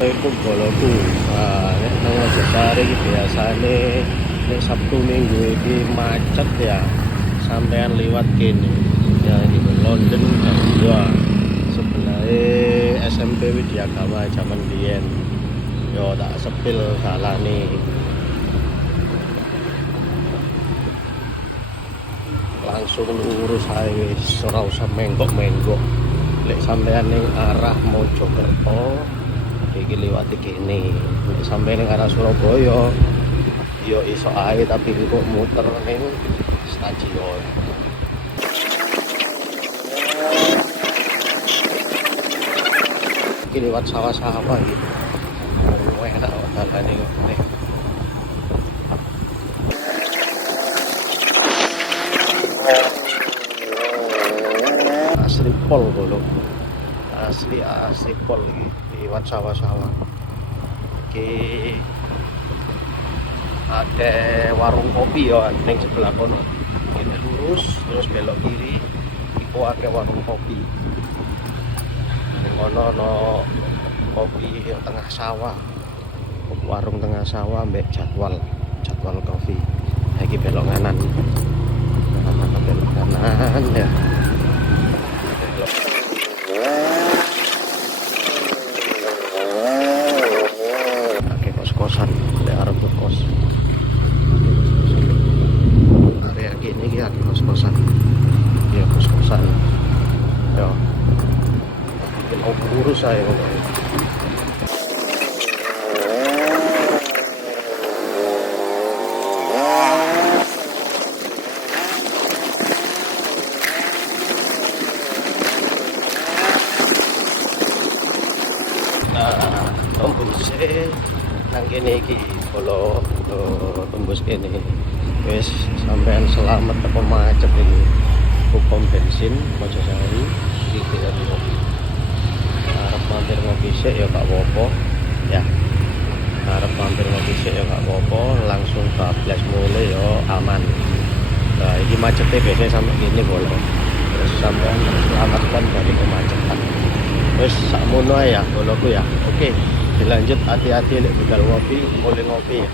Assalamualaikum boloku. Nek nang Mojosari iki biasane nek Sabtu Minggu iki macet ya. Sampean liwat kene. Ya ini London jam 2. Sebelahe SMP Widyagama zaman biyen. Yo tak sepil salah nih. Langsung lurus ae wis ora usah menggok-menggok. Lek sampean ning arah Mojokerto iki liwat kene. Nek sampai ning arah Surabaya yo iso ae tapi kok muter ning stasiun. Iki liwat sawah-sawah iki. Enak dalane kok. Asli pol dulu. Asli pol iki liwat sawah-sawah. Oke, ada warung kopi ya ning sebelah kono. Ini lurus terus belok kiri iku ada warung kopi. Ning kono no kopi tengah sawah. Warung tengah sawah mbek jadwal kopi. Iki belok kanan. Belok kanan ya. Kosan di arah kos area gini ya kos-kosan ya kos-kosan ya mau urus saya nang kene iki kalau tembus kene wis sampean selamat teko macet ini pom bensin Mojosari iki ngopi arep mampir ngopi sik ya gak apa-apa ya arep mampir ngopi sik ya gak apa-apa langsung bablas mulai ya aman. Nah iki macetnya biasanya sampai gini kalau terus sampean selamatkan dari kemacetan wis sakmono ya boloku ya. Oke, dilanjut hati-hati lek budal ngopi, mulai ngopi ya.